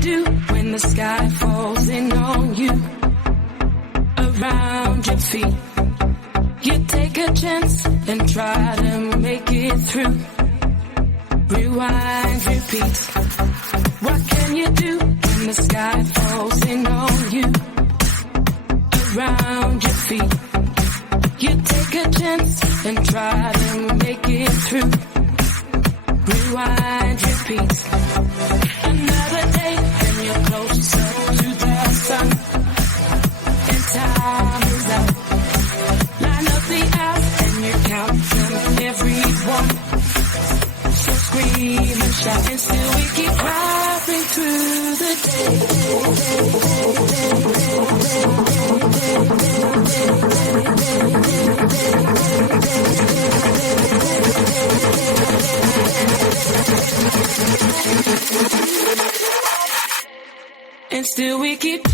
do when the sky falls in on you? Around your feet. You take a chance and try to make it through. Rewind, repeat. What can you do when the sky falls in on you? Around your feet. You take a chance and try to make it through. Rewind, repeat. Another everyone. So we keep driving through the day. And still we keep